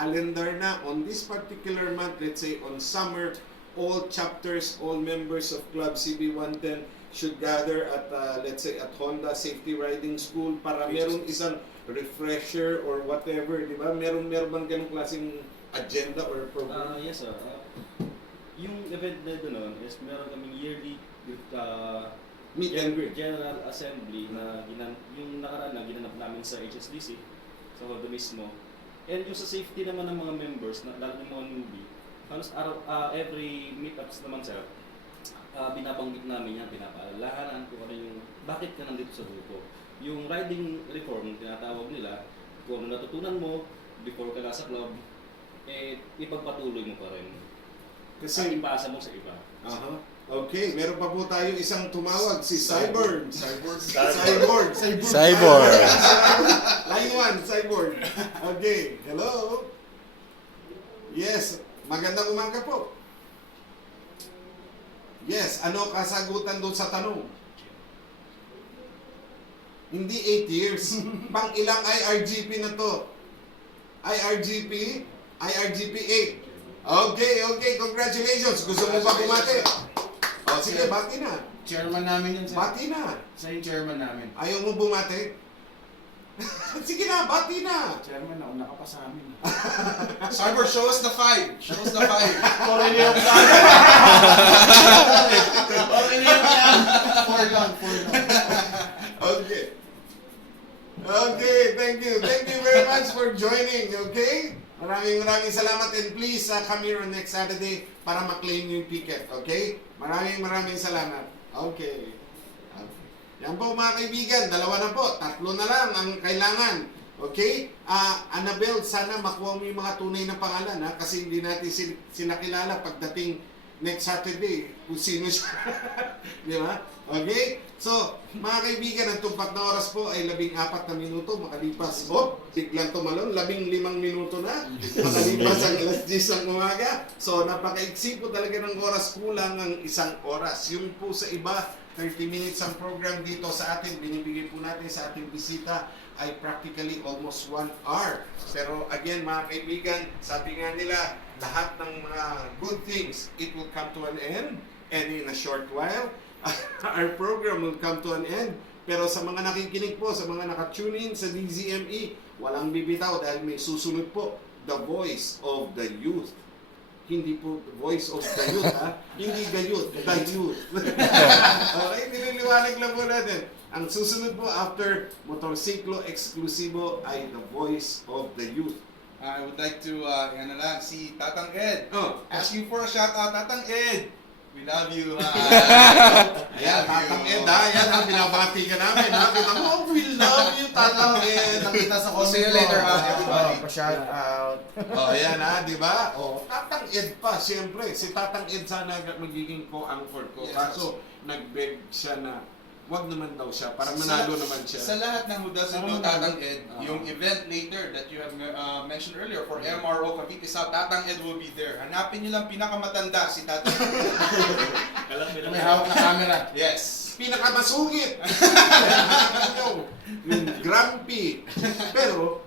calendar na on this particular month, let's say on summer, all chapters, all members of Club CB110 should gather at, let's say, at Honda Safety Riding School para meron isang refresher or whatever, di ba? Meron bang ganung klaseng agenda or program? Yes, sir. Yung event na doon is meron kaming yearly Meet and greet. General Assembly na yung nakaraan na ginanap namin sa HSDC, sa Honda mismo. And yung sa safety naman ng mga members, lalo ng mga newbie, halos every meetups naman, sir, binabanggit namin yan, pinapaalalahanan kung ano yung bakit ka nandito sa grupo. Yung riding reform, tinatawag nila, kung ano natutunan mo before ka nasa club, ipagpatuloy mo pa rin. Kasi ipasa mo sa iba. Okay, meron pa po tayo isang tumawag, si Cyborg. Cyborg. Line 1, Cyborg. Okay, hello. Yes, magandang umaga po. Yes, ano kasagutan doon sa tanong? Hindi 8 years. Pang ilang IRGP na to? IRGP 8. Okay, congratulations. Gusto mo ba bumati? O sige, bati na. Chairman namin yun, sir. Bati na. Siya yung chairman namin. Ayaw mo bumati? Sige na, bati na. Chairman, nauna ka pa sa amin. Cyber, show us the 5. Show us the 5. Already yung Four lang. Okay, thank you. Thank you very much for joining, okay? Maraming salamat and please come here on next Saturday para ma-claim yung ticket, okay? Maraming salamat. Okay. Yan po mga kaibigan, 2 na po, 3 na lang ang kailangan. Okay? Annabelle, sana makuha mo yung mga tunay na pangalan ha? Kasi hindi natin sila kilala pagdating next Saturday kung sino siya. Di ba? Okay? So, mga kaibigan, ang tumpak na oras po ay 14 na minuto makalipas. Biglang tumalon, 15 minuto na. Makalipas ang alas 10 ng umaga. So, napakaiksi po talaga ng oras, kulang ang 1 oras. Yung po sa iba, 30 minutes ang program dito sa atin, binibigay po natin sa ating bisita ay practically almost 1 hour. Pero again, mga kaibigan, sabi nga nila, lahat ng mga good things, it will come to an end. And in a short while, our program will come to an end. Pero sa mga nakikinig po, sa mga nakatune in sa DZME, walang bibitaw dahil may susunod po, the voice of the youth. Hindi po the voice of the youth, ha? Hindi the youth, the youth. Okay, nililiwanag lang po natin. Ang susunod po after Motorsiklo Eksklusibo ay the voice of the youth. I would like to, si Tatang Ed. Ask you for a shout out, Tatang Ed. We love you. Ayan, Tatang Ed, ha? Yan ang binabati ka namin, ha? Kita mo, we love you, Tatang Ed. Nakita sa comment. See you later, everybody. Pa-shout out. Ayan, ha? Di ba? Tatang Ed pa, siyempre. Si Tatang Ed sana magiging co-anchor ko. Yes. Kaso, nag-beg siya na wag naman daw siya, para manalo naman siya. Sa lahat ng who doesn't know Tatang Ed, yung event later that you have mentioned earlier for MRO Cavite South, Tatang Ed will be there. Hanapin nyo lang pinakamatanda si Tatang Ed. May hawak na camera. Yes. Pinakamasungit! Yung grumpy. Pero,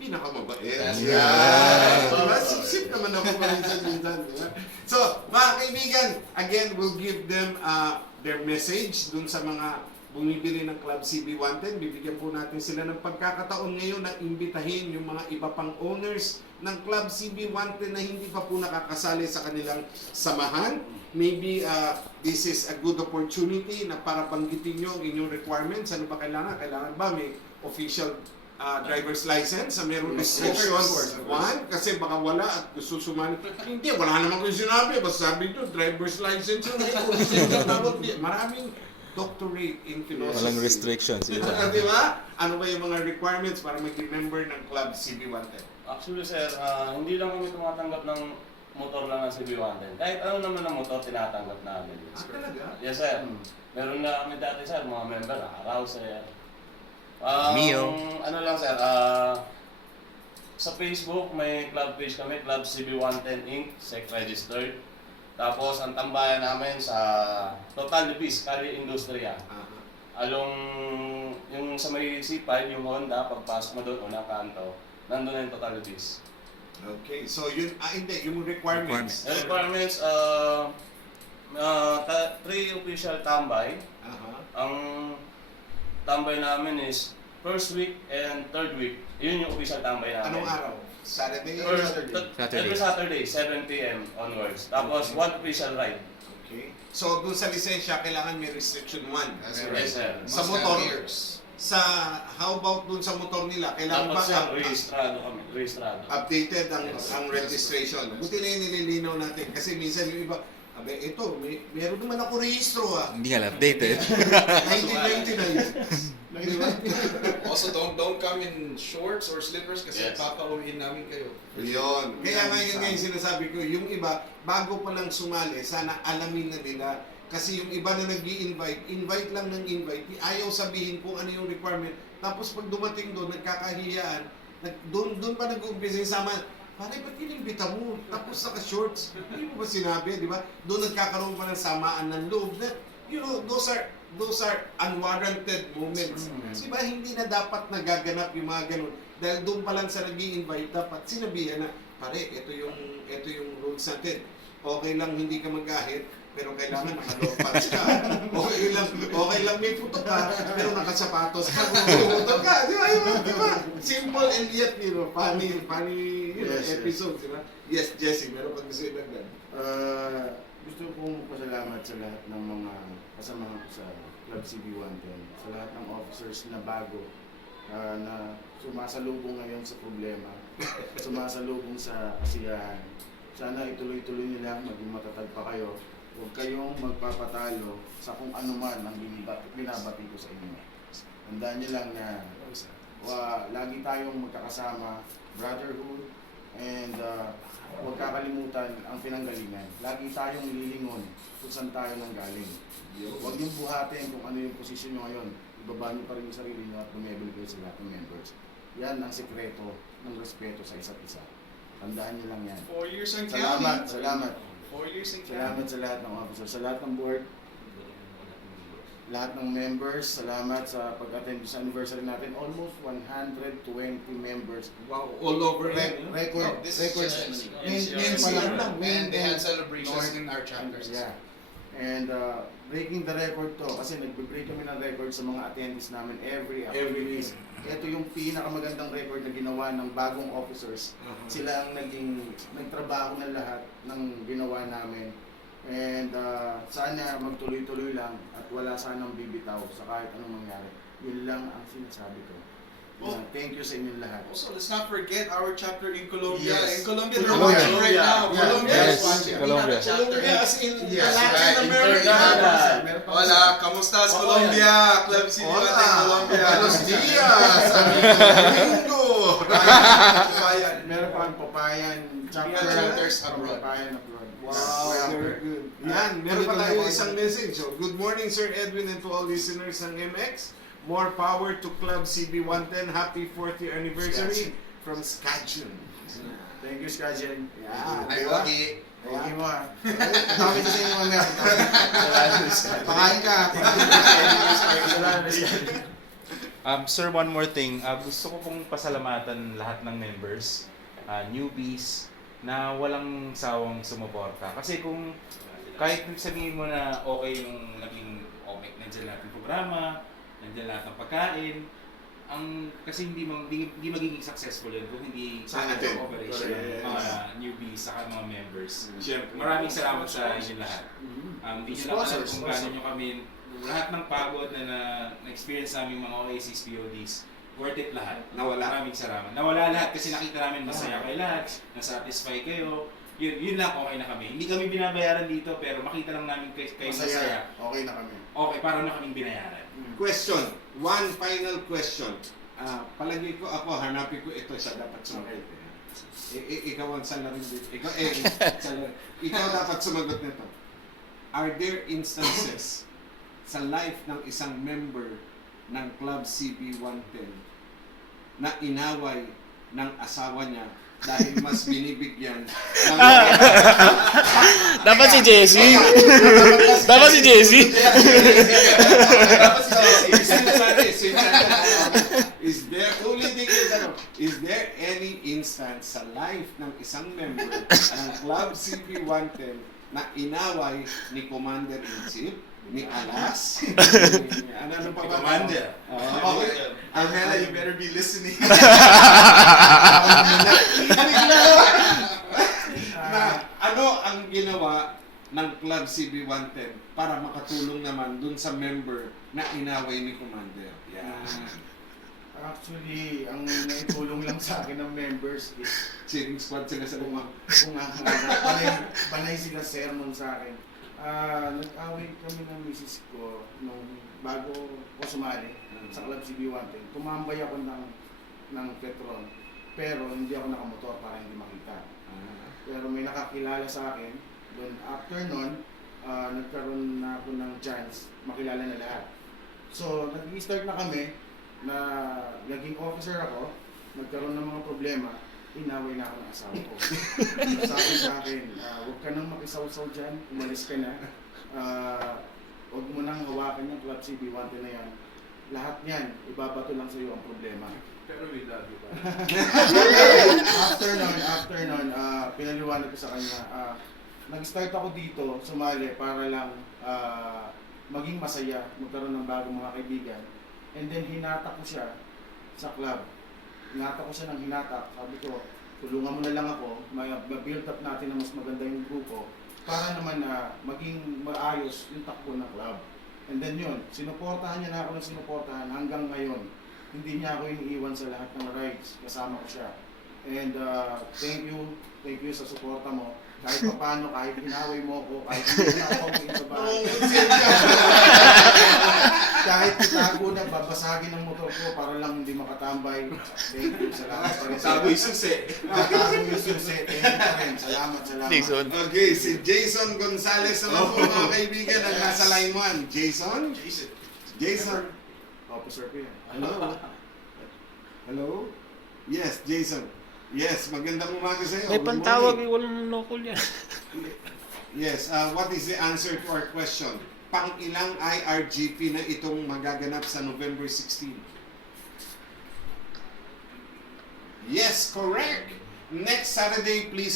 pinakamabait. That's Yeah. Diba? Sip-sip naman ako minsan. Diba? So, mga kaibigan, again, we'll give them their message dun sa mga bumibili ng Club CB110. Bibigyan po natin sila ng pagkakataon ngayon na imbitahin yung mga iba pang owners ng Club CB110 na hindi pa po nakakasali sa kanilang samahan. Maybe this is a good opportunity na para banggitin nyo ang inyong requirements. Ano ba kailangan? Kailangan ba may official driver's license, meron restrictions. One, kasi baka wala at gusto sumali. Hindi, wala naman kung sinabi. Basta sabi nyo, driver's license yun. Maraming doctorate in philosophy. Walang restrictions. Di ba? Ano ba yung mga requirements para maging member ng Club CB110? Actually, sir, hindi lang kami tumatanggap ng motor lang ng CB110. Kahit ano naman ng motor, tinatanggap namin. Talaga? Yes, sir. Meron na kami dati, sir, mga member, Rouser. Mio. Ano lang, sir, sa Facebook, may club page kami, Club CB110 Inc., SEC registered. Tapos, ang tambayan namin sa Total Libis, Kali Industria. Along, yung sa may C5, yung Honda, pagpasok mo doon, unang kanto, nandun na yung Total Libis. Okay, so yun, hindi, yung requirements. The requirements, 3 official tambay. Aha. Ang tambay namin is first week and third week. Yun yung official tambay namin. Anong araw? Saturday? Saturday. Every Saturday, 7 p.m. onwards. Tapos, one official ride. Okay. So, dun sa lisensya, kailangan may restriction 1. That's Yes, right. sir. Sa Must motor? have ears. Sa, how about dun sa motor nila? Kailangan Tapos, sir, ba rehistrado kami. Rehistrado. updated ang, Yes. ang registration? Buti na yung nililinaw natin. Kasi minsan yung iba, abe, ito, meron naman ako rehistro Hindi nga lang updated. 1999. Di ba? Also, don't come in shorts or slippers kasi Yes. papauwiin namin kayo. Yun. Kaya nga yun nga yung sinasabi ko, yung iba, bago pa lang sumali, sana alamin na nila. Kasi yung iba na nag-i-invite, invite lang ng invite, ayaw sabihin kung ano yung requirement. Tapos pag dumating doon, nagkakahiyaan, doon pa nag-uumpisa yung sama, pare, ba't inimbita mo? Tapos naka-shorts. Hindi mo ba sinabi, di ba? Doon nagkakaroon pa ng samaan ng loob na, you know, those are unwarranted moments. Di ba, hindi na dapat nagaganap yung mga ganun. Dahil doon pa lang sa nag-i-invite, dapat sinabihan na, pare, ito yung rules natin. Okay lang hindi ka magkahit, pero kailangan naka-low-pants ka. Okay lang may puto ka, pero nakasapatos ka. Puto ka, di ba? Di ba? Simple and yet, you know, funny Yes, episode, di ba? Yes, Jesse, meron pag gusto ilagdag. Gusto kong pasalamat sa lahat ng mga kasama ko sa Club CB110, sa lahat ng officers na bago, na sumasalubong ngayon sa problema, sumasalubong sa kasiyahan. Sana ituloy-tuloy nilang maging matatag pa kayo. Huwag kayong magpapatalo sa kung ano man ang binabati ko sa inyo. Tandaan niyo lang na lagi tayong magkakasama, brotherhood, and huwag kakalimutan ang pinanggalingan. Lagi tayong lilingon kung saan tayo nanggaling. Huwag niyong buhatin kung ano yung posisyon niyo ngayon. Ibaba niyo pa rin yung sarili niyo at lumebel kayo sa lahat ng members. Yan ang sekreto ng respeto sa isa't isa. Tandaan niyo lang yan. 4 years and Salamat, counting. salamat. 4 years and Salamat counting. sa lahat ng officers, sa lahat ng board, lahat ng members. Salamat sa pag-attend sa anniversary natin. Almost 120 members. Wow, all over Record, This is record. just Main pa lang lang. and they had North. celebrations in our chapters. Yeah. And breaking the record to kasi nagbe-break kami ng record sa mga attendees namin every week. Ito yung pinakamagandang record na ginawa ng bagong officers. Sila ang nagtrabaho ng lahat ng ginawa namin. And sana magtuloy-tuloy lang at wala sanang bibitaw sa kahit anong mangyari. Yun lang ang sinasabi ko. Thank you sa inyong lahat. Also, let's not forget our chapter in Colombia. Yes. In Colombia, they're Colombia. watching right now. Yeah. Colombia Yes. is watching. Colombia. We have a chapter. Colombia as in Yes, Latin right. America. International. Hola, kamusta sa Colombia? Club City Hola. Latin Colombia. Buenos dias. Amigo. Bayan. Meron pa ang Papayan chapter. We have chapters abroad. Papayan abroad. Wow, very good. Yan, meron pa tayo isang message. So, good morning, Sir Edwin, and to all listeners ng MX. More power to Club CB110. Happy 4th year anniversary from Skadjun. Thank you, Skajen. Yeah. Ay, wagi. Huwag mo ah. Kami sa inyo mamaya. Pakain ka. Sir, one more thing. Gusto ko pong pasalamatan lahat ng members, newbies, na walang sawang sumuporta. Kasi kung kahit sabihin mo na okay yung naging nandiyan lahat ng programa, nandiyan lahat ng pagkain, kasi hindi magiging successful yun kung hindi Sa sa atin. operation Yes. ng mga newbies saka mga members. Siyempre. Maraming salamat sa inyo lahat. Hindi nyo lang alam Sponsors, kung gaano nyo kami, lahat ng pagod na-experience namin mga OACs, PODs, worth it lahat. Nawala. Maraming salamat. Nawala lahat kasi nakita namin masaya kayo lahat, nasatisfy kayo. Yun lang, okay na kami. Hindi kami binabayaran dito pero makita lang namin kayo masaya. Masaya. Okay na kami. Okay, parang na kaming binayaran. Question. One final question. Palagi ko ako, hanapin ko ito siya dapat sumagot. Ikaw ang salarin dito. Ikaw dapat sumagot nito. Are there instances sa life ng isang member ng Club CB110 na inaway ng asawa niya dahil mas binibigyan ng Dapat si Jessie. Dapat si Jessie. Is there only thing is is there any instance sa life ng isang member ng Club CB110 na inaway ni Commander-in-Chief, ni Alas, ano pa ba? Commander. Okay. Armela, you better be listening. Na ano ang ginawa ng Club CB110 para makatulong naman dun sa member na inaway ni Commander? Yan. Actually, ang naitulong lang sa akin ng members is Cheering squad sila sa luma. kung panay sila sermon sa akin. Nag-away kami ng misis ko nung bago ko sumali sa Club CB110. Tumambay ako ng Petron, pero hindi ako nakamotor para hindi makita. Pero may nakakilala sa akin. Doon after nun, nagkaroon na ako ng chance makilala na lahat. So, nag-start na kami na naging officer ako, nagkaroon ng mga problema, inaway na ako ng asawa ko. Sabi sa akin, huwag ka nang makisaw-saw dyan, umalis ka na. Huwag mo nang hawakan yung Club CB110 na yan. Lahat yan, ibabato lang sa iyo ang problema. Pero we love you. After nun, pinaliwanag ko sa kanya, nag-start ako dito, sumali para lang maging masaya, magkaroon ng bagong mga kaibigan. And then hinatak ko siya sa club. Hinatak ko siya ng hinatak. Sabi ko, tulungan mo na lang ako, ma-build up natin na mas maganda yung grupo para naman na maging maayos yung takbo ng club. And then yun, sinuportahan niya na ako ng sinuportahan hanggang ngayon. Hindi niya ako iniiwan sa lahat ng rides, kasama ko siya. And thank you sa suporta mo. Kahit pa paano, kahit inaway mo ako, kahit hindi na ako pinabay. Kahit itago na, babasagin ang motor ko para lang hindi makatambay. Thank you, salamat pa rin. Tago yung susi. Tago yung susi. Thank you pa rin. Salamat. Jason. Okay, si Jason Gonzalez naman po mga kaibigan ang nasa line 1. Jason? Jason. Officer ko yan. Hello? Hello? Yes, Jason. Yes, magandang umaga sa iyo. May Good pantawag, morning. walang nokol yan. Yes, what is the answer to our question? Pang-ilang IRGP na itong magaganap sa November 16? Yes, correct! Next Saturday, please